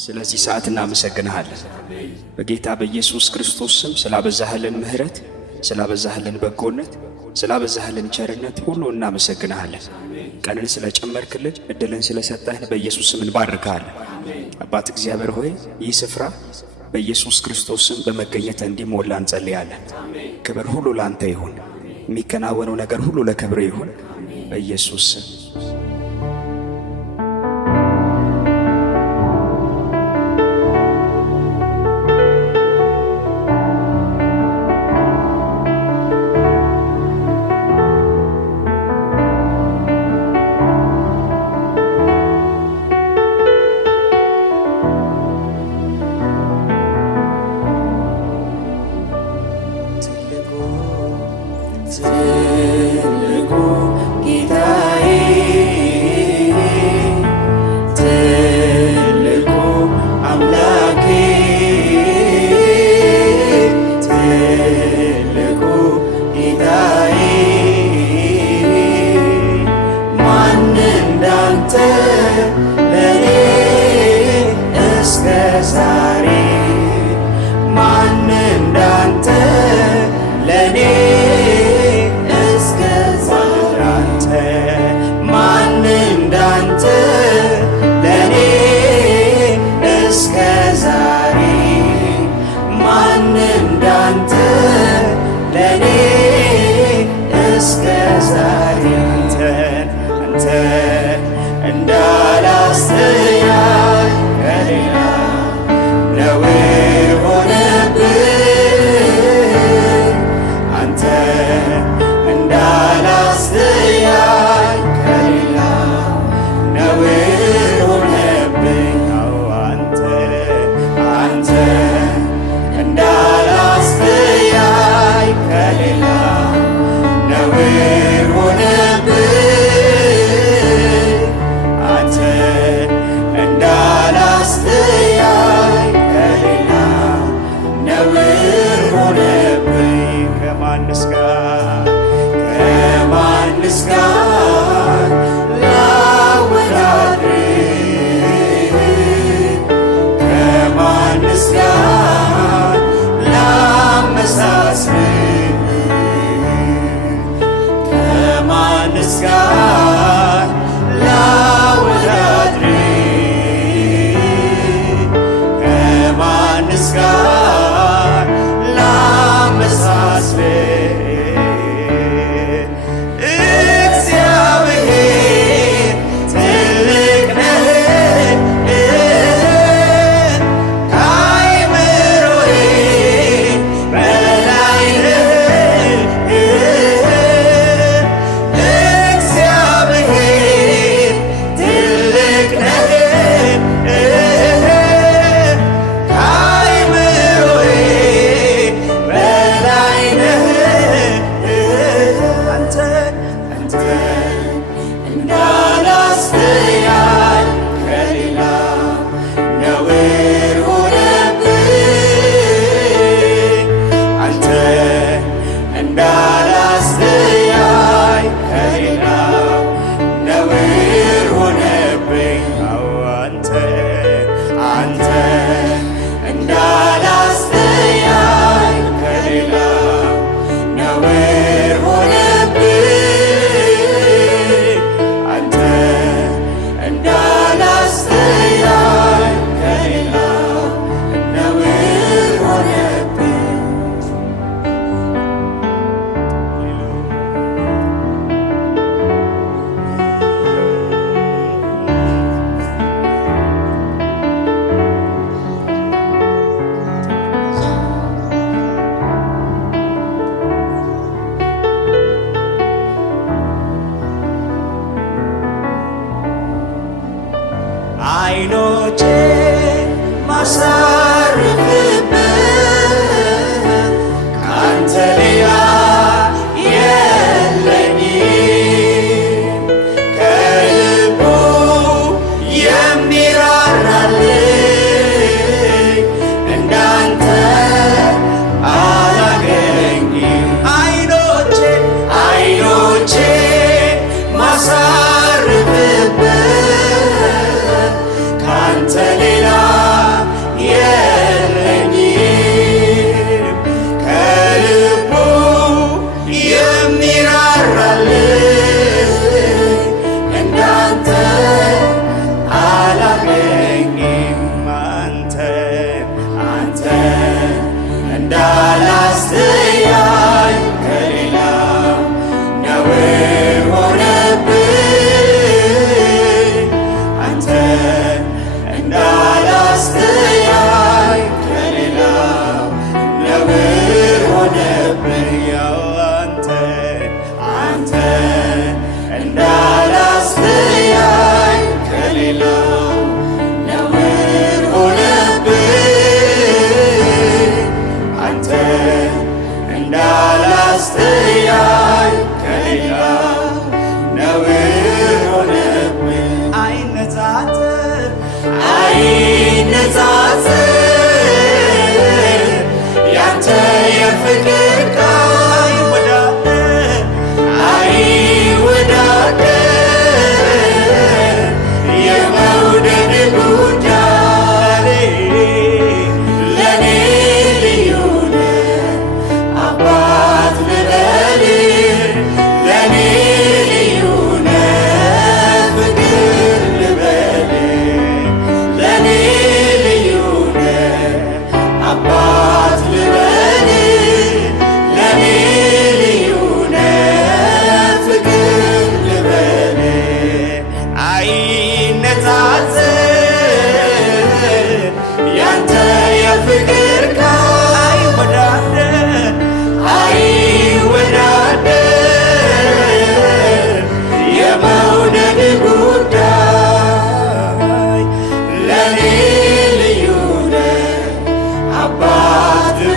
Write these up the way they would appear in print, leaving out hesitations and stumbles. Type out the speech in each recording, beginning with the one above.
ስለዚህ ሰዓት እናመሰግንሃለን በጌታ በኢየሱስ ክርስቶስ ስም ስላበዛህልን ምህረት ስላበዛህልን በጎነት ስላበዛህልን ቸርነት ሁሉ እናመሰግንሃለን። ቀንን ስለጨመርክልን እድልን ስለሰጠህን በኢየሱስ ስም እንባርካለን። አባት እግዚአብሔር ሆይ ይህ ስፍራ በኢየሱስ ክርስቶስ ስም በመገኘት እንዲሞላ እንጸልያለን። ክብር ሁሉ ላንተ ይሁን። የሚከናወነው ነገር ሁሉ ለክብር ይሁን በኢየሱስ ስም። Anta lila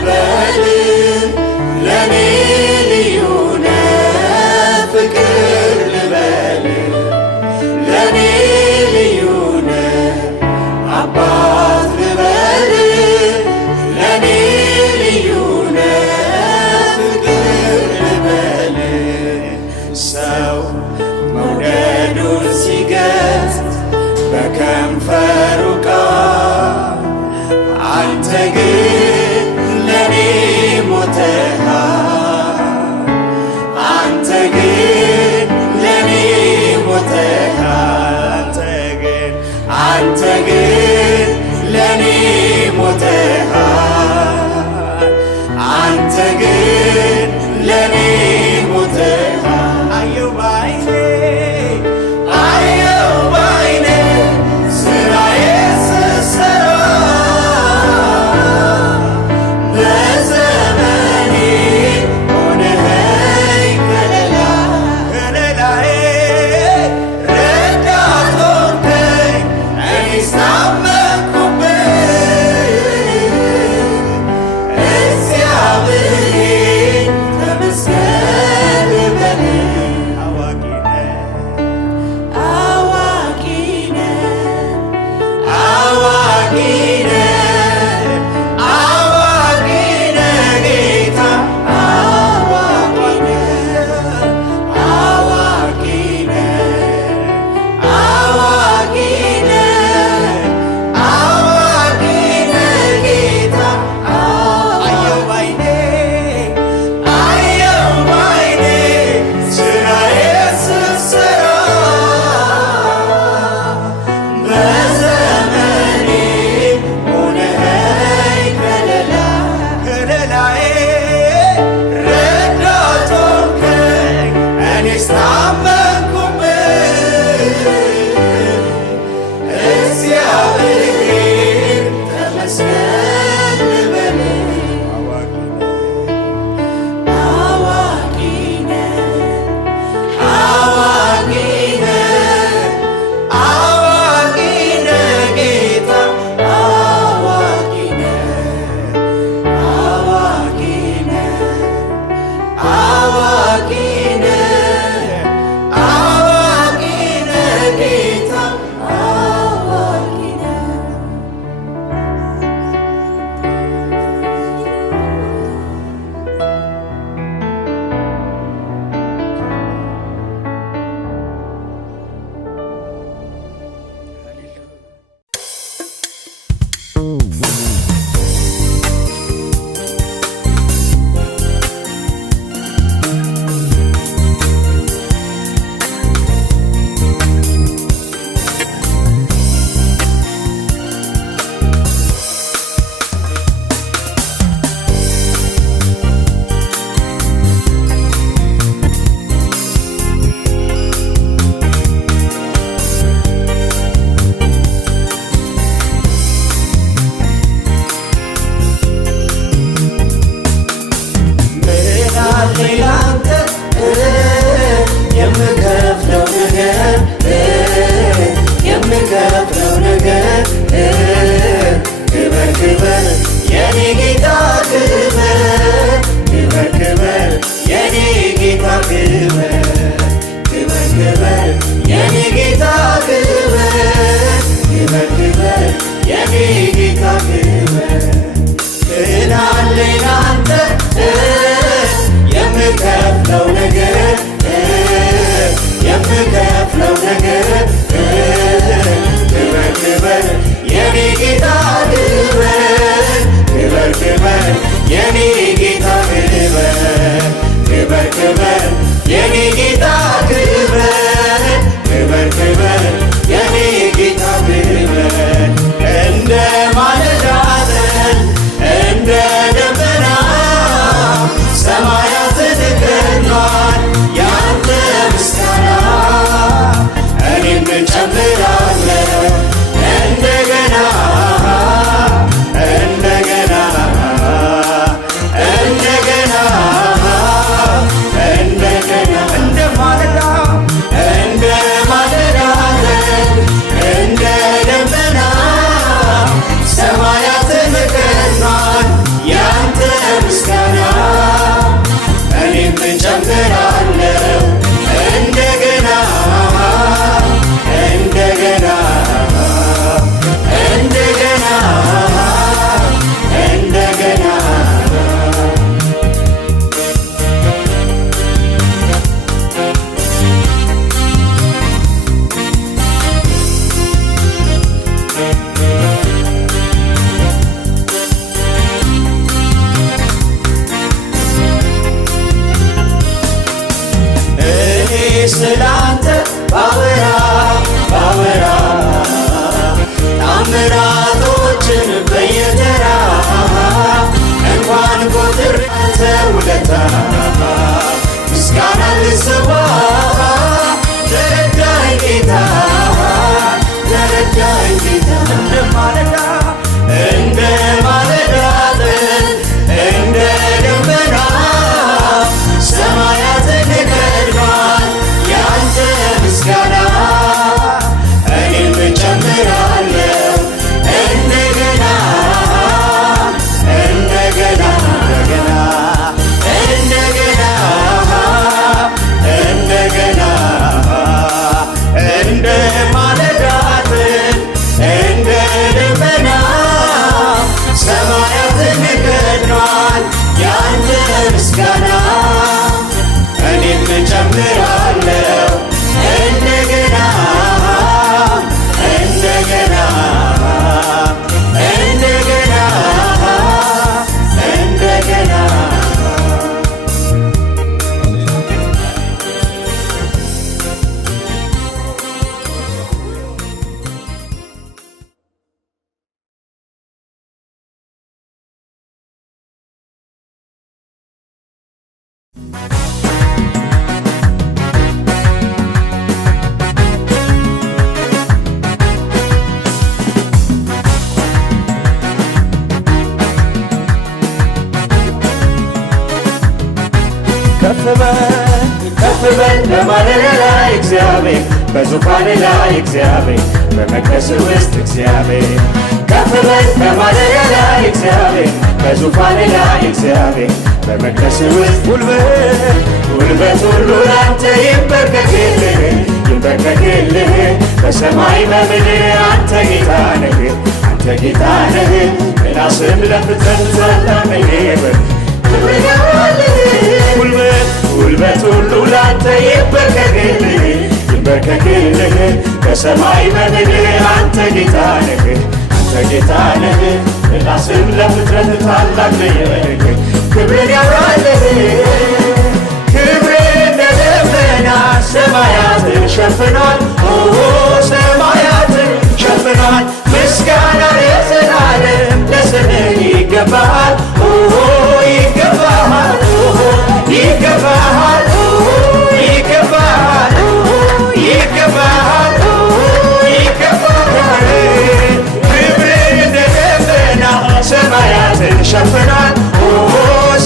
ልበል ለኔ ልዩ ነህ ፍቅር ልበል ለኔ ልዩ ነህ አባት ልበል ለኔ ልዩ ነህ ፍቅር ልበል ሰው መውደዱን ሲገልጽ በከንፈሩ ቃል አንተ ግን ለኔ ሞተሃል አንተ ግን ለኔ ሞተሃል አንተ ግን ለኔ ሞተሃል አንተ ግን ለኔ ሞተሃል አየው ባይኔ አየው ባይኔ ስራዬ ስሰራ በዘመኔ ሆነኸኝ ከለላ ከለላዬ ረዳት ሆንከኝ እኔስ ታመንኩብህ እግዚአብሔር ተመስገን ልበል አዋቂ ነህ አዋቂ ነህ አዋቂ ነህ ጌታ አዋቂ ነህ አዋቂ ነህ አዋቂ ነህ አዋቂ ነህ ጌታ አየው ባይኔ ስራዬ ስሰራ በዘመኔ ሆነኸኝ ከለላ ከለላዬ ረዳት ሆንከኝ እኔስ ታመንኩብህ እግዚአብሔር ተመስገን ልበል አዋቂ ነህ አዋቂ ነህ አዋቂ ነህ ጌታ አዋቂ ነህ አዋቂ ነህ አዋቂ ነህ አዋቂ ነህ ጌታ አዋቂ ነህ ምን አለኝ ላንተ የምከፍለው ነገር የምከፍለው ነገር ክበር ክበር የኔ ጌታ ክበር ክበር ክበር የኔ ጌታ ክበር ክበር ክበር የኔ ጌታ ክበር ክበር ክበር የኔ ጌታ ክበር ምን አለኝ ላንተ የምከፍለው ነገር የምከፍለው ነገር ክበር ክበር የኔ ጌታ ክበር ክበር ክበር የኔ ጌታ ክበር ክበር ክበር የኔ ጌታ ክበር ክበር ክበር የኔ ጌታ ክበር እንደ ማለዳ እንደ ደመና ሰማያትን ከፍ በል በማደሪያ ላይ እግዚአብሔር በዙፋን ላይ እግዚአብሔር በመቅደስ ውስጥ እግዚአብሔር ከፍ በል በማደሪያ ላይ እግዚአብሔር በዙፋን ላይ እግዚአብሔር በመቅደስ ውስጥ ጉልበት ሁሉ ላንተ ይንበርከክልህ ይንበርከክልህ በሰማይ በምድር አንተ ጌታ ነህ አንተ ጌታ ነህ ምላስም ለፍጥረት ዘላለም ጉልበት ሁሉ ላንተ ይንበርከክልህ ይንበርከክልህ በሰማይ በምድር አንተ ጌታ ነህ አንተ ጌታ ነህ ምላስም ለፍጥረት ታላቅ ነህ ክብርን ያውራልህ ክብር እንደ ደመና ሰማያትን ሸፍኗል ሰማያትን ሸፍኗል ምስጋና ለዘላለም ለስምህ ይገባሃል ይገባሃል ይገባሃል ይገባሃል ይገባሃል ይገባሃል ክብር እንደ ደመና ሰማያትን ሸፍኗል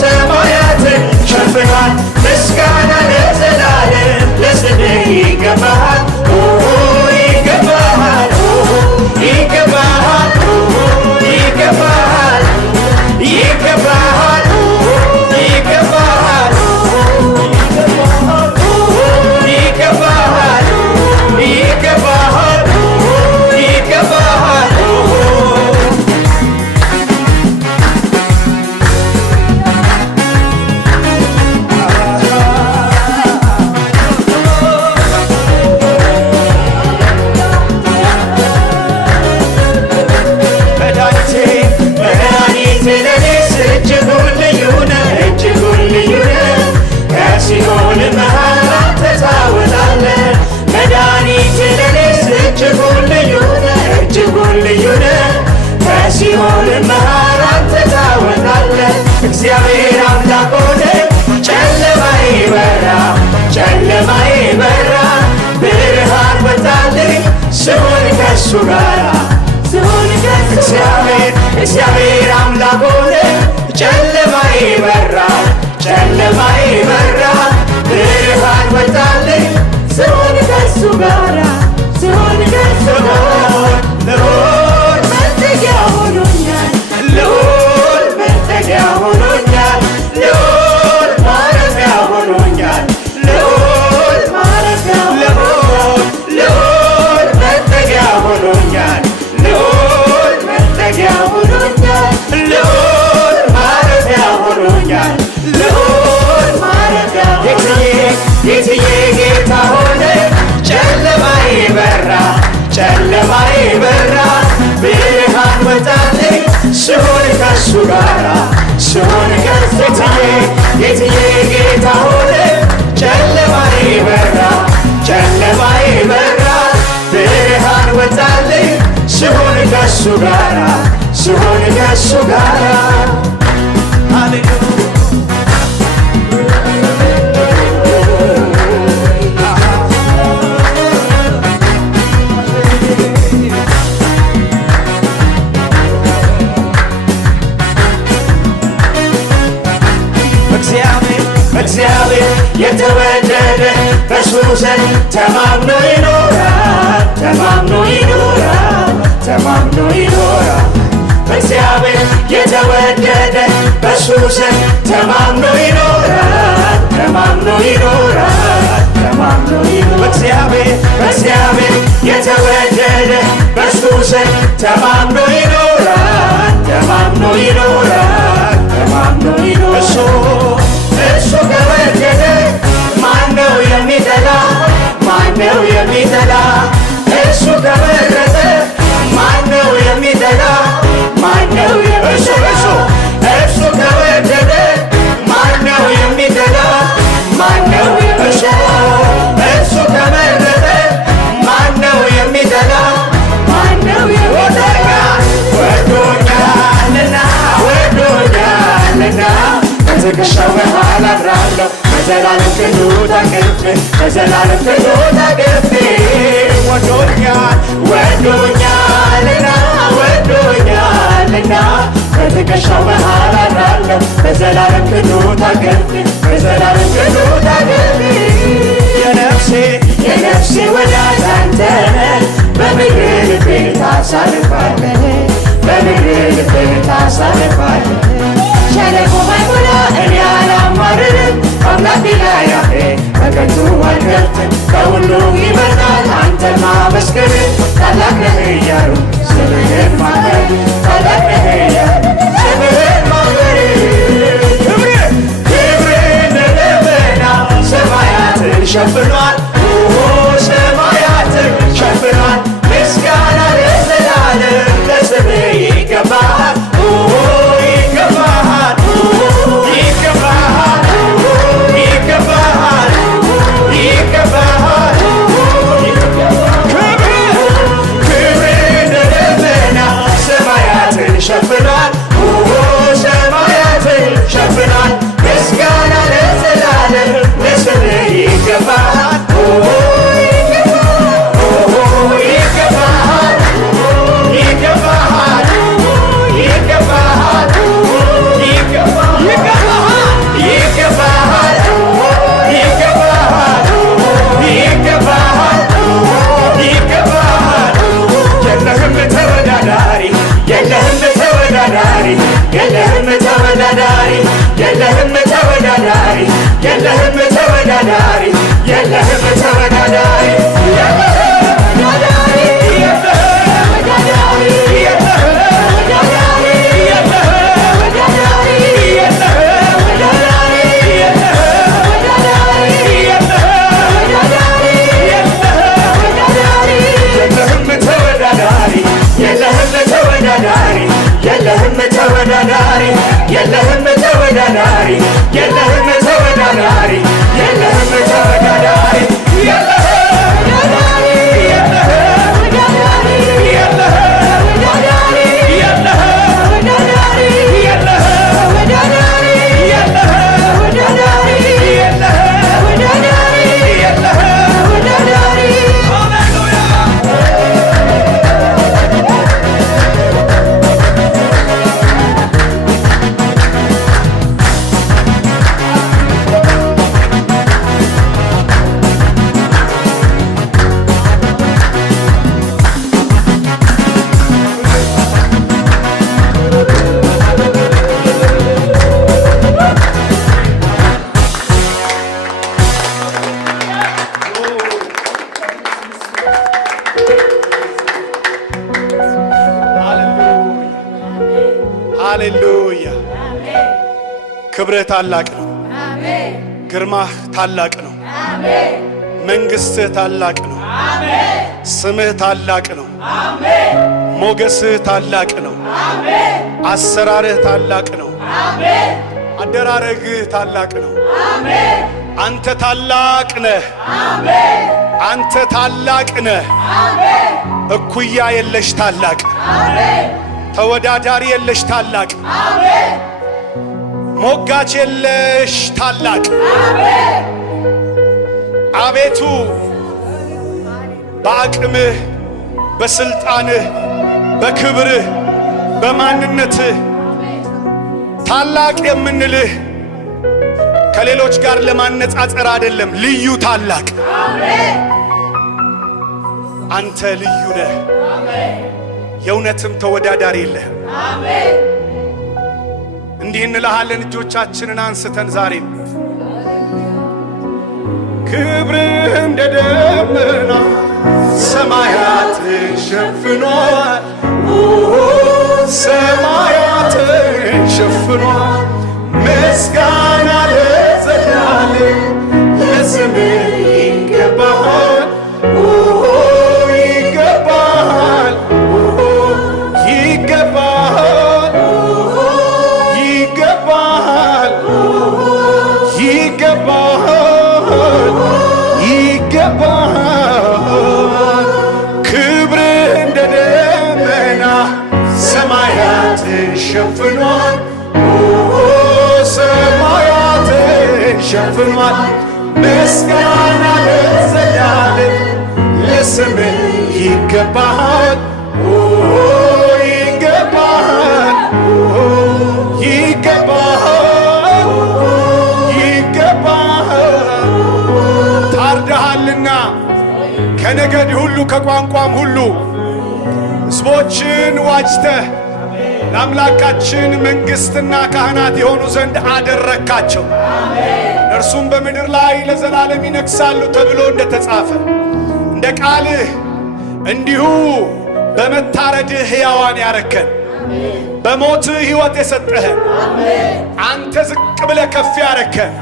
ሰማያትን ሸፍኗል ምስጋና ለዘላለም ለስምህ ይገባሃል ይገባሃል ይገባሃል ይገባሃል ይገባሃል ይገባሃል ይገባሃል ይገባሃል ይገባሃል ከሲኦል መሃል አንተ ታወጣለህ መድኃኒቴ ለኔስ እጅጉን ልዩ ነህ እጅጉን ልዩ ነህ ከሲኦል መሃል አንተ ታወጣለህ እግዚአብሔር አምላክ ሆነ ጨለማዬ በራ ጨለማዬ በራ ብርሃን ወጣልኝ ስሆን ከሱ ጋራ ስሆን ከሱ እግዚአብሔር አምላክ ሆነ ጨለማዬ በራ ጨለማዬ በራ ብርሃን ወጣልኝ ስሆን ከሱ ጋራ ስሆን ከሱ ጋራ ልዑል መጠጊያ ሆኖኛል ልዑል መጠጊያ ሆኖኛል ልዑል ማረፊያ ሆኖኛል ልዑል ማረፊያ ልዑል መጠጊያ ሆኖኛል ልዑል መጠጊያ ሆኖኛል ልዑል ማረፊያ ሆኖኛል ልዑል ማረፊያ ጌትዬ ጌታ ሆነ ጨለማዬ በራ ጨለማዬ በራ ብርሃን ወጣልኝ ስሆን ከሱ ጋራ ስሆን ከሱ ጌትዬ ጌታ ሆነ ጨለማዬ በራ ጨለማዬ በራ ብርሃን ወጣልኝ ስሆን ከሱ ጋራ ስሆን ከሱ ጋራ ሃሌሉያ እግዚአብሔር የተወደደ በሱ ዘንድ ተማምኖ ይኖራል ተማምኖ ይኖራል ተማምኖ ይኖራል እግዚአብሔር የተወደደ በሱ ዘንድ ተማምኖ ይኖራል ተማምኖ ይኖራል ተማምኖ ይኖራል በእግዚአብሔር የተወደደ በሱ ዘንድ ተማምኖ ይኖራል ተማምኖ ይኖራል ተማምኖ ይኖራል እሱ ከወደደ ማነው የሚጠላ ማነው የሚጠላ እሱ ከመረጠ ማነው የሚጠላ ማነው እሱ ከወደደ ማነው የሚጠላ ማነው እሱ ከመረጠ ማነው የሚጠላ ማነው ወዶኛልና ወዶኛልና በትከሻው መሃል አድራለሁ በዘላለም ክንዱ ታቅፌ በዘላለም ክንዱ ታቅፌ ወዶኛል ወዶኛልና ወዶኛልና በትከሻው መሃል አድራለሁ በዘላለም ክንዱ ታቅፌ በዘላለም ክንዱ ወዳጅ አንተ ነህ። በምድር ልቤን ታሳርፋለህ፣ በምድር ልቤን ታሳርፋለህ። ሸለቆ ባይሞላ እኔ አላማርርም፣ አምላኬ ላይ አፌ በከንቱ አልከፍትም። ከሁሉም ይበልጣል አንተን ማመስገን፣ ታላቅ ነህ እያሉ ስምህን ማክበር፣ ታላቅ ነህ እያሉ ስምህን ማክበር። ክብርህ እንደ ደመና ሰማያትን ሸፍኗል፣ ሰማያትን ሸፍኗል። ምስጋና ለዘላለም ለስምህ ይገባል፣ ይገባል፣ ይገባል፣ ይገባል፣ ይገባል። ክብርህ እንደ ደመና ሰማያትን ሸፍኗል፣ ሰማያትን ሸፍኗል። ምስጋና ለዘላለም ለስምህ ይገባል፣ የለህም ተወዳዳሪ፣ የለህም ተወዳዳሪ፣ የለህም ተወዳዳሪ፣ የለህም ተወዳዳሪ፣ የለህም ተወዳዳሪ፣ የለህም ተወዳዳሪ፣ ሃሌሉያ። ክብርህ ታላቅ ነው፣ ግርማህ ታላቅ ነው፣ መንግሥትህ ታላቅ ነው፣ ስምህ ታላቅ ነው፣ ሞገስህ ታላቅ ነው፣ አሰራርህ ታላቅ ነው፣ አደራረግህ ታላቅ ነው። አንተ ታላቅ ነህ፣ አንተ ታላቅ ነህ። እኩያ የለሽ ታላቅ፣ ተወዳዳሪ የለሽ ታላቅ፣ ሞጋች የለሽ ታላቅ። አቤቱ በአቅምህ፣ በስልጣንህ፣ በክብርህ፣ በማንነትህ ታላቅ የምንልህ ከሌሎች ጋር ለማነጻጸር አይደለም፣ ልዩ ታላቅ አንተ ልዩ ነህ። የእውነትም ተወዳዳሪ የለህ። እንዲህ እንልሃለን እጆቻችንን አንስተን ዛሬም ክብርህ እንደ ደመና ሰማያትን ሸፍኗል፣ ሰማያትን ሸፍኗል። ምስጋና ለዘላለም ለስምህ ይገባል፣ ይገባል፣ ይገባል፣ ይገባል፣ ይገባል፣ ይገባል። ክብርህ እንደ ደመና ሰማያትን ሸፍኗል፣ ሰማያትን ሸፍኗል። ምስጋና ለዘላለም ለስምህ ይገባል፣ ይገባል፣ ይገባል፣ ይገባል። ታርደሃልና ከነገድ ሁሉ ከቋንቋም ሁሉ ሕዝቦችን ዋጅተህ ለአምላካችን መንግሥትና ካህናት የሆኑ ዘንድ አደረካቸው። እርሱም በምድር ላይ ለዘላለም ይነግሣሉ ተብሎ እንደተጻፈ እንደ ቃልህ እንዲሁ በመታረድህ ሕያዋን ያረከን፣ በሞትህ ሕይወት የሰጠህን አንተ ዝቅ ብለህ ከፍ ያረከን፣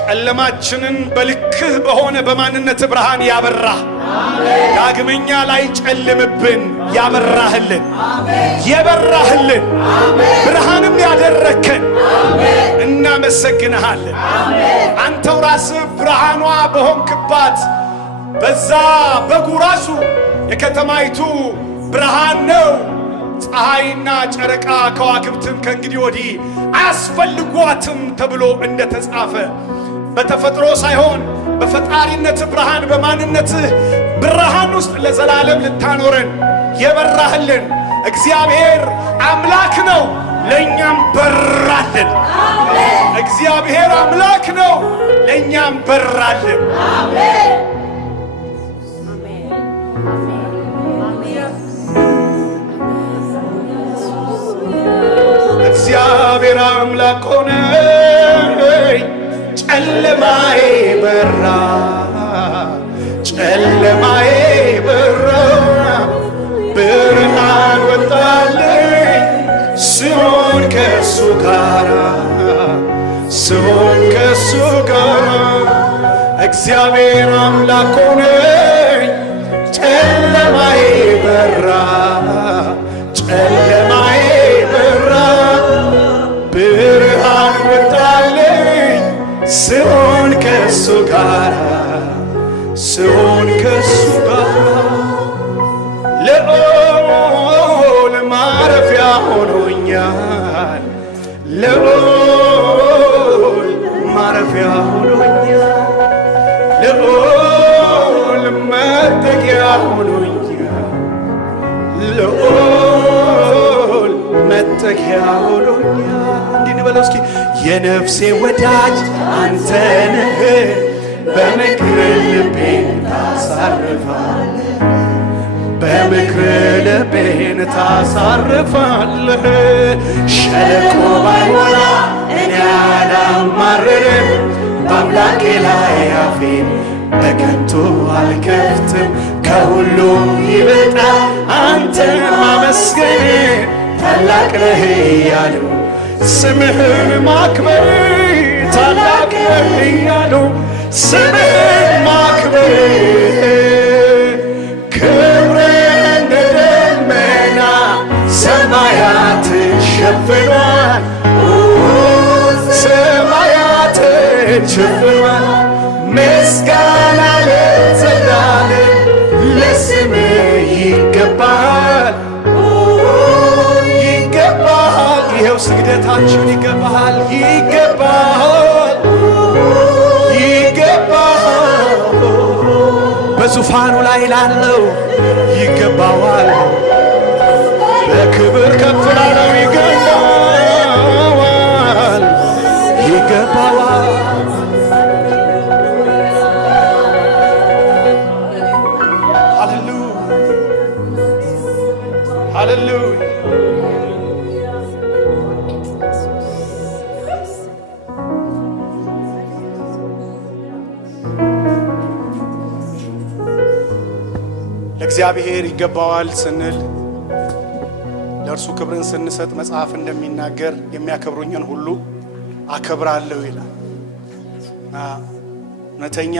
ጨለማችንን በልክህ በሆነ በማንነትህ ብርሃን ያበራህ፣ ዳግመኛ ላይ ጨልምብን ያበራህልን፣ የበራህልን ብርሃንም ያደረከን እናመሰግንሃለን። አንተው ራስህ ብርሃኗ በሆንክባት በዛ በጉ ራሱ የከተማይቱ ብርሃን ነው። ፀሐይና ጨረቃ ከዋክብትም ከእንግዲህ ወዲህ አያስፈልጓትም ተብሎ እንደተጻፈ በተፈጥሮ ሳይሆን በፈጣሪነት ብርሃን በማንነትህ ብርሃን ውስጥ ለዘላለም ልታኖረን የበራህልን እግዚአብሔር አምላክ ነው። ለእኛም በራልን። እግዚአብሔር አምላክ ነው። ለእኛም በራልን። እግዚአብሔር አምላክ ሆነ፣ ጨለማዬ በራ፣ ጨለማዬ በራ፣ ብርሃን ወጣልኝ ስሆን ከሱ ጋራ፣ ስሆን ከሱ ጋራ። እግዚአብሔር አምላክ ሆነ፣ ጨለማዬ በራ፣ ጨለማዬ በራ፣ ብርሃን ወጣልኝ ስሆን ከሱ ጋራ፣ ስሆን ከሱ ጋራ። ልዑል ማረፊያ ሆኖኛል፣ ልዑል ማረፊያ ሆኖኛል፣ ልዑል መጠጊያ ሆኖኛል፣ ልዑል መጠጊያ ሆኖኛል። እንዲህ እንበለው እስኪ የነፍሴ ወዳጅ አንተ ነህ፣ በምክር ልቤን ታሳርፋለህ፣ በምክር ልቤን ታሳርፋለህ። ሸለቆ ባይሞላ እኔ አላማርርም፣ በአምላኬ ላይ አፌን በከንቱ አልከፍትም። ከሁሉ ይበልጣል አንተን ማመስገን፣ ታላቅ ነህ እያሉ ስምህን ማክበር፣ ታላቅ ነህ እያሉ ስምህን ማክበር። ክብርህ እንደ ደመና ሰማያትን ሸፍኗል፣ ሰማያትን ሸፍኗል። ምስጋና ለዘላለም ለስምህ ይገባል፣ ይገባል። ይኸው ስግደታችን ይገባል፣ ይገባል፣ ይገባል። በዙፋኑ ላይ ላለው ይገባዋል፣ በክብር ከፍ ላለው ይገባዋል፣ ይገባዋል። ሃሌሉያ። ለእግዚአብሔር ይገባዋል ስንል ለእርሱ ክብርን ስንሰጥ መጽሐፍ እንደሚናገር የሚያከብሩኝን ሁሉ አከብራለሁ ይላል። እውነተኛ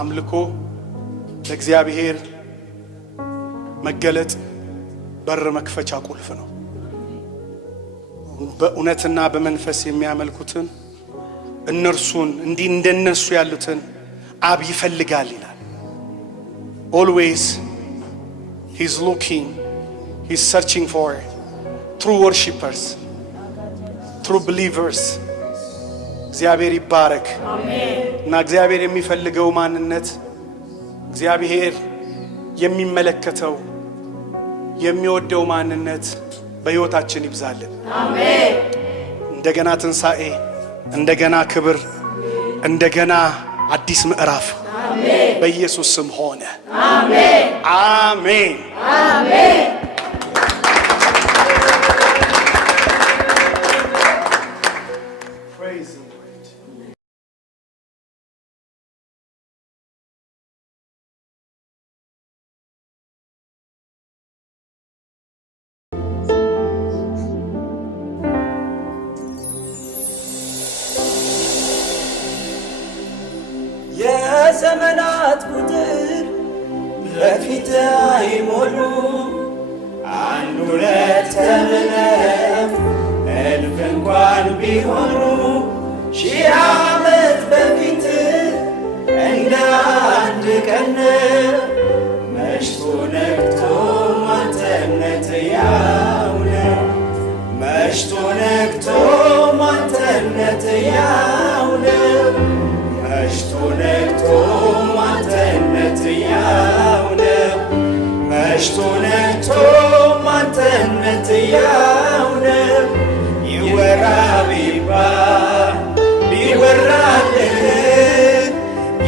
አምልኮ ለእግዚአብሔር መገለጥ በር መክፈቻ ቁልፍ ነው። በእውነትና በመንፈስ የሚያመልኩትን እነርሱን እንዲህ እንደነሱ ያሉትን አብ ይፈልጋል ይላል። always he's looking, he's searching for true worshipers, true believers. እግዚአብሔር ይባረክ። እና እግዚአብሔር የሚፈልገው ማንነት፣ እግዚአብሔር የሚመለከተው የሚወደው ማንነት በሕይወታችን ይብዛልን። አሜን። እንደገና ትንሣኤ፣ እንደገና ክብር፣ እንደገና አዲስ ምዕራፍ። አሜን። በኢየሱስ ስም ሆነ። አሜን አሜን አሜን። የዘመናት ቁጥር በፊት አይሞሉ አንድ ሁለት ተብለው እልፍ እንኳን ቢሆኑ ሺህ ዓመት በፊት እንደ አንድ ቀን መሽቶ ነግቶ ማንተነት ያው ነው። መሽቶ ነግቶ ማንተነት ያው ነው። መሽቶ ነግቶ ማንተነት ያው ነው። መሽቶ ነግቶ ማንተነት ያው ነው። ይወራ ቢባል ቢወራልህ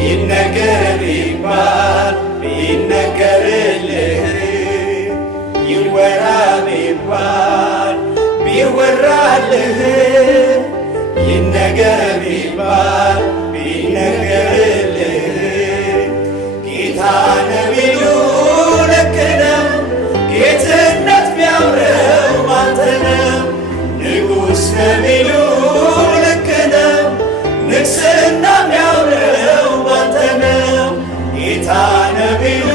ይነገር ቢባል ቢነገርልህ ይወራ ቢባል ቢወራልህ ይነገር ቢባል ቢነገርልህ ጌታ ነቢዩ ልክ ነው። ጌትነት ቢያምረው ባንተ ነው። ንጉሥ ነቢዩ ልክ ነው። ንግሥና ቢያምረው ባንተ ነው። ጌታ ነቢዩ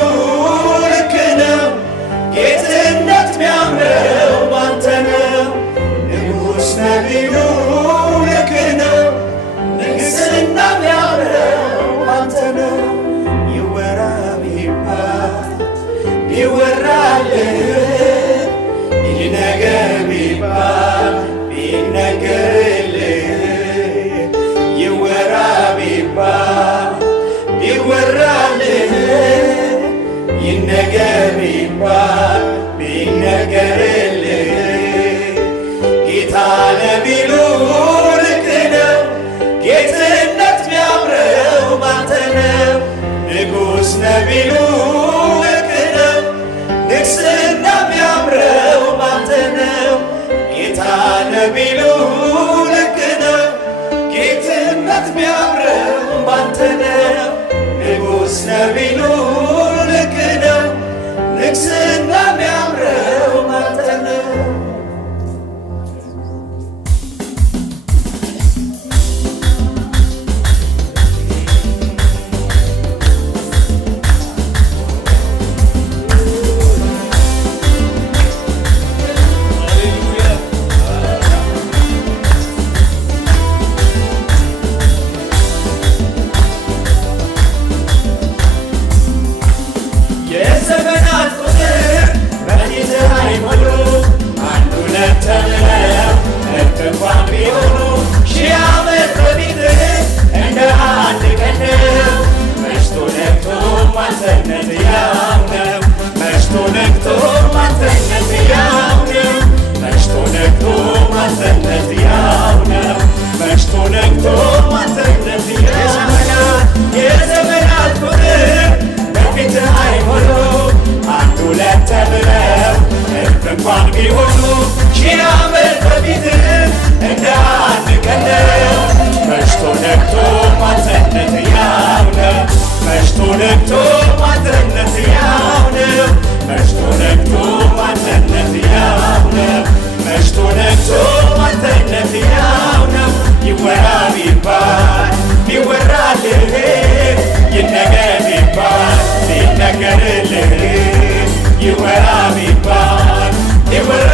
ልክ ነው። ጌትነት ቢያምረው ባንተ ነው። ንጉሥ ነቢዩ ልክ ነው። ንግሥና ቢያምረው ባንተ ነው። ይወራ ቢባል ቢወራልህ ይነገር ቢባል ቢነገርልህ ይወራ ቢባል ቢወራልህ ይነገር ቢባል ቢነገርልህ ጌታ ነቢዩ ልክ ነው። ጌትነት ቢያምረው ባንተ ነው። ንጉሥ ነቢዩ ልክ ነው። ንግሥና ቢያምረው ባንተ ነው። ጌታ ነቢዩ ልክ ነው። ጌትነት ቢያምረው ባንተ ነው። ንጉሥ ነቢዩ ልክ ነው። ንግሥና ቢያምረው ባንተ ነው። የዘመናት ቁጥር በፊት አይሞሉ አንድ ሁለት ተብለው እልፍ እንኳን ቢሆኑ ሺህ ዓመት በፊት እንደ አንድ ቀን ነው። መሽቶ ነግቶ ማንተነት ያው ነው። መሽቶ ነግቶ ማንተነት ያው ነው። መሽቶ ነግቶ ማንተነት ያው ነው። መሽቶ ነግቶ ማንተነት ያው ነው። የዘመናት ቁጥር በፊት አይሞሉ አንድ ሁለት ተብለው እልፍ እንኳን ቢሆኑ ሺህ ዓመት በፊት እንደ አንድ ቀን ነው። መሽቶ ነግቶ ማንተነት ያው ነው። መሽቶ ነግቶ ማንተነት ያው ነው። መሽቶ ነግቶ ማንተነት ያው ነው። መሽቶ ነግቶ ማንተነት ያው ነው። ይወራ ቢባል ቢወራልህ ይነገር ቢባል ቢነገርልህ ይወራ ቢባል ይወራ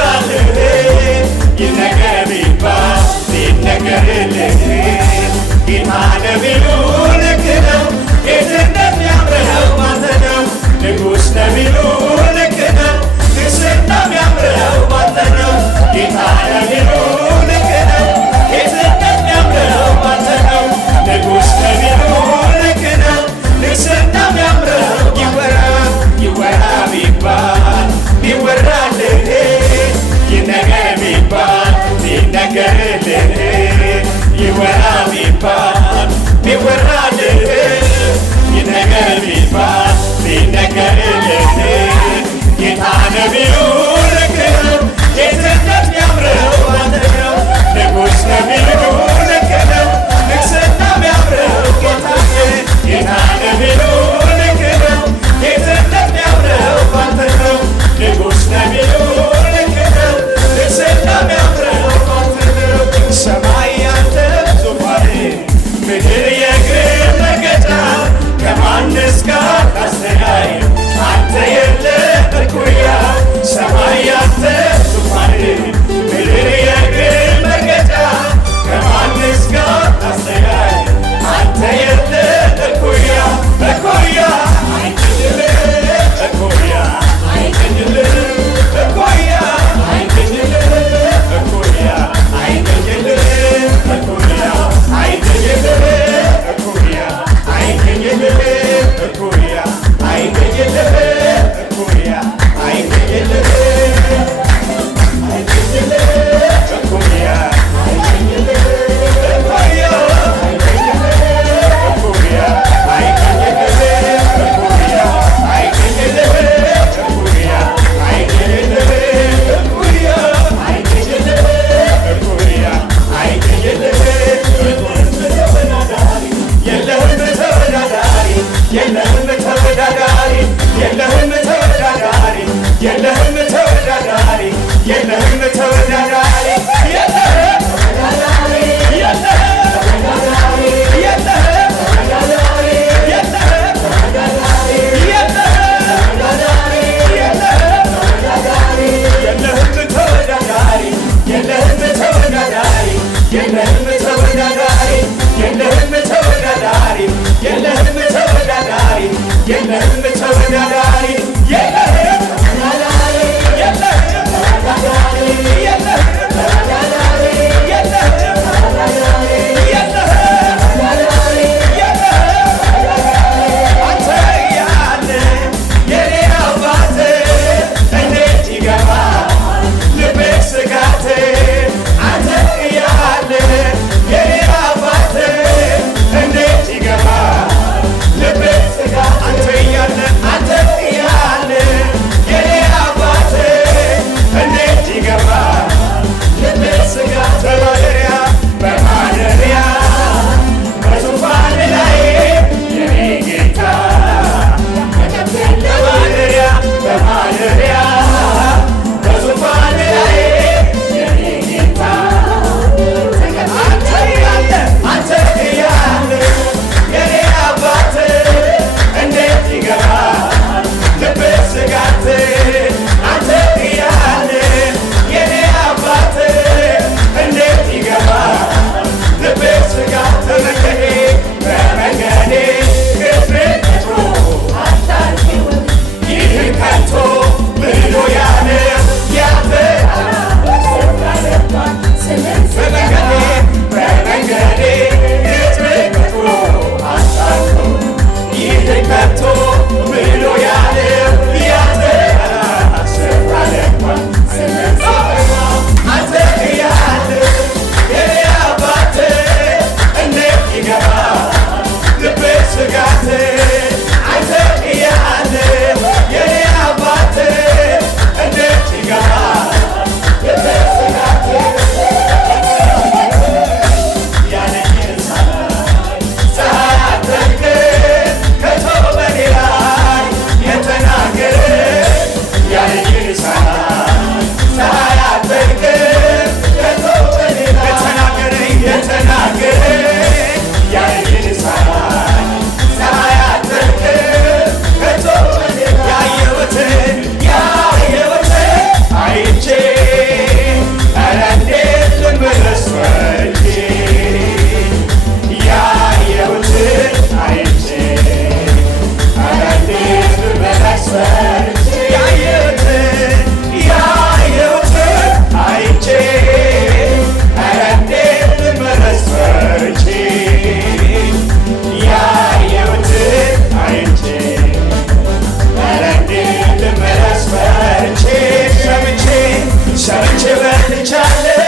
ሰምቼ በልቻለሁ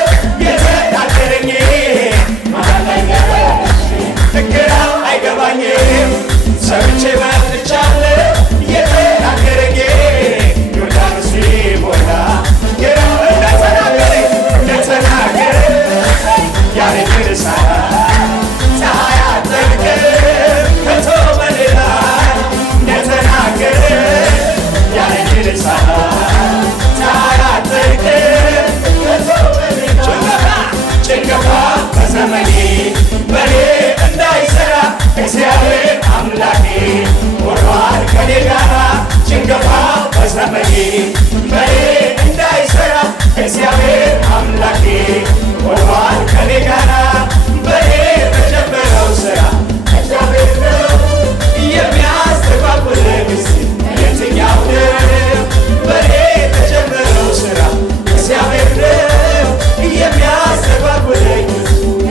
የተናገረኝ ግራው አይገባኝም ሰምቼ በልቻለሁ የተናገረኝ ዮርዳኖስ ሲሞላ ግራው እንደተናገረ ያለኝን ፀሐይ አትጠልቅም ከቶ በሌላ እንደተናገረ ያለኝን ፀሐይ አትጠልቅም ከቶ በሌላ ጭንገፋ በዘመኔ በኔ እንዳይሰራ እግዚአብሔር አምላኬ ሆኗል ከኔ ጋራ ጭንገፋ በዘመኔ በኔ እንዳይሰራ እግዚአብሔር አምላኬ ሆኗል ከኔ ጋራ በኔ በጀመረው ሥራ እግዚአብሔር ነው የሚያስተጓጉለኝ የትኛው ነው በኔ በጀመረው ሥራ እግዚአብሔር ነው የሚያስተጓጉለኝ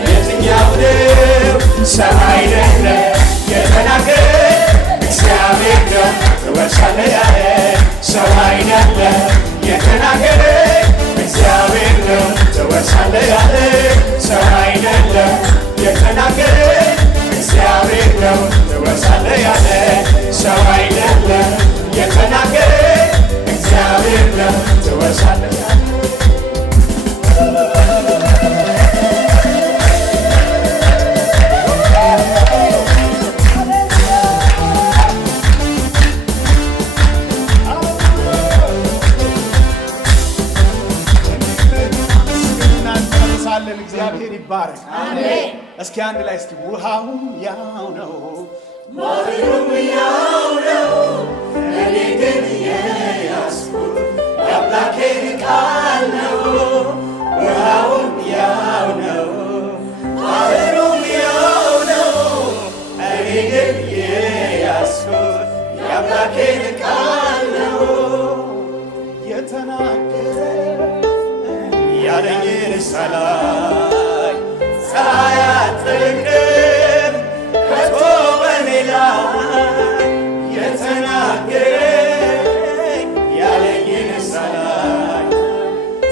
የትኛው ነው ሰው አይደለም የተናገረ እግዚአብሔር ነው ትወርሳለህ ያለ ሰው አይደለም የተናገረ እግዚአብሔር ነው ትወርሳለህ ያለ ሰው አይደለም የተናገረ እግዚአብሔር ነው ትወርሳለህ ያለ ሰው አይደለም የተናገረ እግዚአብሔር ነው ትወርሳለህ ያለ እግዚአብሔር ይባረክ። አሜን። እስኪ አንድ ላይ እስኪ ውሃውም ያው ነው ሞገዱም ያው ነው እኔ ግን የያዝኩት የአምላኬን ቃል ነው። ውሃውም ያው ነው ባህሩም ያው ነው እኔ ግን የያዝኩት የአምላኬን ቃል ነው። የተናገረ ያለኝን ሳላይ ፀሐይ አትጠልቅም ከቶ በኔ ላይ የተናገረኝ ያለኝን ሳላይ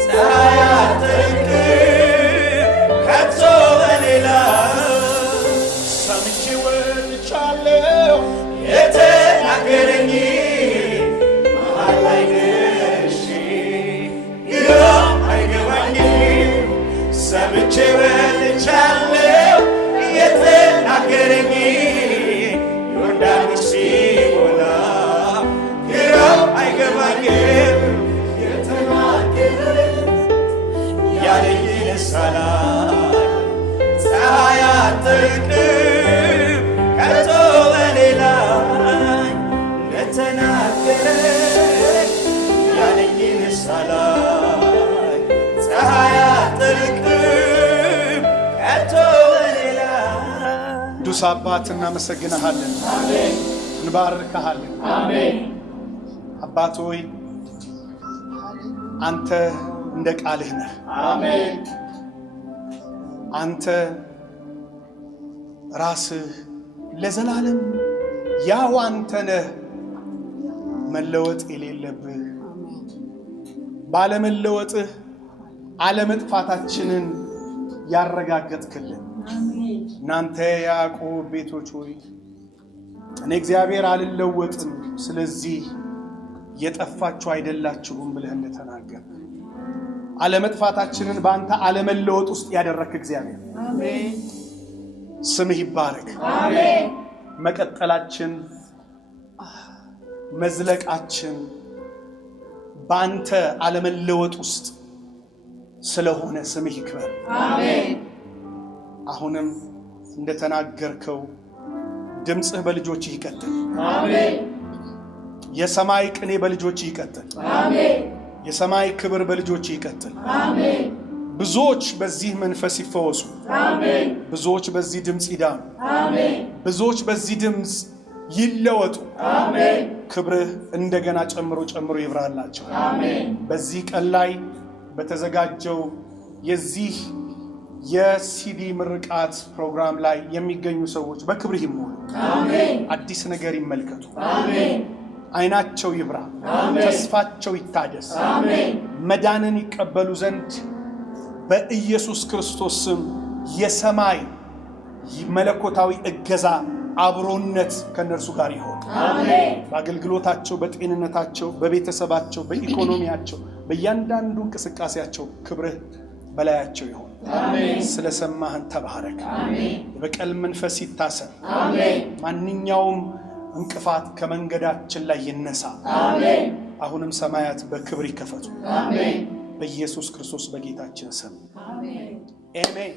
ፀሐይ አትጠልቅም ከቶ በኔ ላይ ሰምቼ ወጥቻለሁ የተናገረኝ መሃል ላይ ደርሼ ግራ አይገባኝም ሰምቼ ወጥቻለሁ የተናገረኝ ዮርዳኖስ ሲሞላ ግራው አይገባኝም የተናገረኝ ያለኝን ሳላይ ፀሐይ አትጠልቅም ከቶ በኔ ላይ እንደተናገረኝ ያለኝን ሳላይ ፀሐይ አትጠልቅም ከቶ በኔ ላይ። ቅዱስ አባት እናመሰግንሃለን፣ እንባርክሃለን። አባት ሆይ አንተ እንደ ቃልህ ነህ። አንተ ራስህ ለዘላለም ያው አንተ ነህ፣ መለወጥ የሌለብህ ባለመለወጥህ አለመጥፋታችንን ያረጋገጥክልን እናንተ ያዕቆብ ቤቶች ሆይ እኔ እግዚአብሔር አልለወጥም፣ ስለዚህ የጠፋችሁ አይደላችሁም ብለህ እንደተናገር አለመጥፋታችንን በአንተ አለመለወጥ ውስጥ ያደረክ እግዚአብሔር ስምህ ይባረክ። መቀጠላችን መዝለቃችን በአንተ አለመለወጥ ውስጥ ስለሆነ ስምህ ይክበር። አሁንም እንደተናገርከው ድምፅህ በልጆችህ ይቀጥል። የሰማይ ቅኔ በልጆችህ ይቀጥል። የሰማይ ክብር በልጆችህ ይቀጥል። ብዙዎች በዚህ መንፈስ ይፈወሱ። ብዙዎች በዚህ ድምፅ ይዳኑ። ብዙዎች በዚህ ድምፅ ይለወጡ። ክብርህ እንደገና ጨምሮ ይብራላቸው። በዚህ ቀን ላይ በተዘጋጀው የዚህ የሲዲ ምርቃት ፕሮግራም ላይ የሚገኙ ሰዎች በክብር ይሞሉ። አዲስ ነገር ይመልከቱ። አይናቸው ይብራ። ተስፋቸው ይታደስ። መዳንን ይቀበሉ ዘንድ በኢየሱስ ክርስቶስ ስም የሰማይ መለኮታዊ እገዛ አብሮነት ከነርሱ ጋር ይሁን። አሜን። በአገልግሎታቸው፣ በጤንነታቸው፣ በቤተሰባቸው፣ በኢኮኖሚያቸው፣ በእያንዳንዱ እንቅስቃሴያቸው ክብርህ በላያቸው ይሁን። አሜን። ስለሰማህን ተባረክ። አሜን። የበቀል መንፈስ ይታሰር። አሜን። ማንኛውም እንቅፋት ከመንገዳችን ላይ ይነሳ። አሜን። አሁንም ሰማያት በክብር ይከፈቱ። አሜን። በኢየሱስ ክርስቶስ በጌታችን ስም አሜን። አሜን።